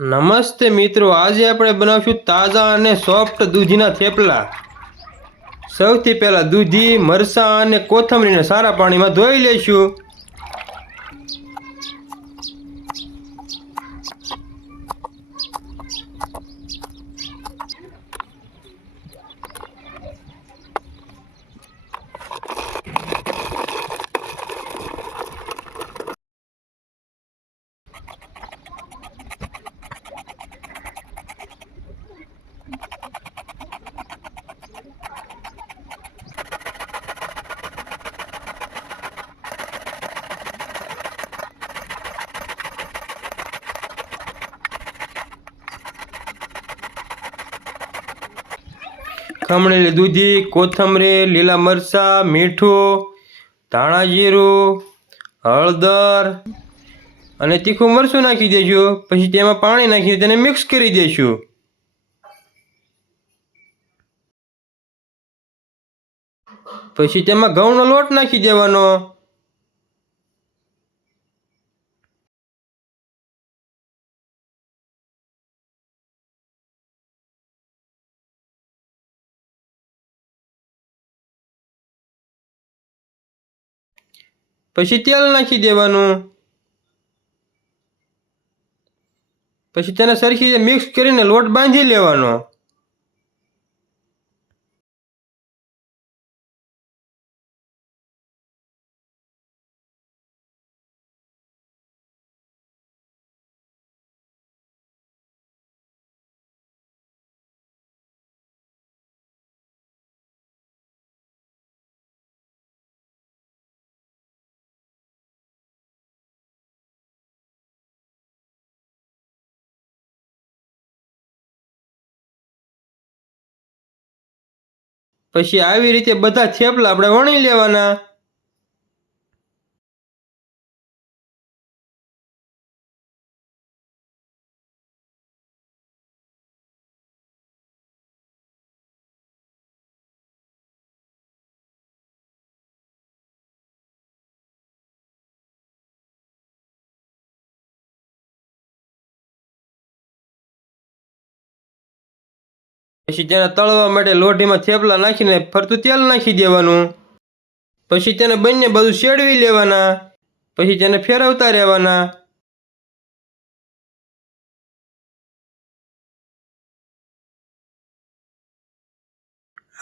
નમસ્તે મિત્રો, આજે આપણે બનાવશું તાજા અને સોફ્ટ દૂધીના થેપલા। સૌથી પહેલા દૂધી, મરચાં અને કોથમરીને સારા પાણીમાં ધોઈ લઈશું। ખમણેલી દૂધી, કોથમરી, લીલા મરચાં, મીઠું, ધાણા જીરું, હળદર અને તીખું મરચું નાખી દઈશું। પછી તેમાં પાણી નાખી તેને મિક્સ કરી દઈશું। પછી તેમાં ઘઉંનો લોટ નાખી દેવાનો। પછી તેલ નાખી દેવાનું। પછી તેને સરખી રીતે મિક્સ કરીને લોટ બાંધી લેવાનો। પછી આવી રીતે બધા થેપલા આપણે વણી લેવાના। પછી તેને તળવા માટે લોઢીમાં થેપલા નાખીને ફરતું તેલ નાખી દેવાનું। પછી તેને બંને બાજુ શેડવી લેવાના। પછી તેને ફેરવતા રહેવાના।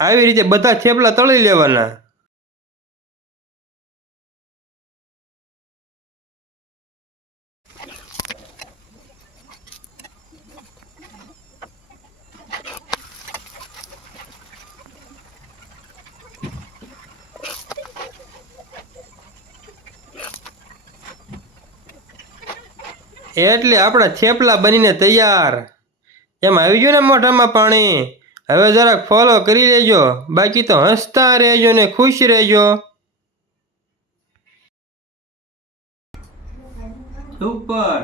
આવી રીતે બધા થેપલા તળી લેવાના। એટલે આપણા થેપલા બનીને તૈયાર। એમ આવી ગયું ને મોઢામાં પાણી। હવે જરાક ફોલો કરી લેજો, બાકી તો હસતા રહેજો ને ખુશ રહેજો। સુપર।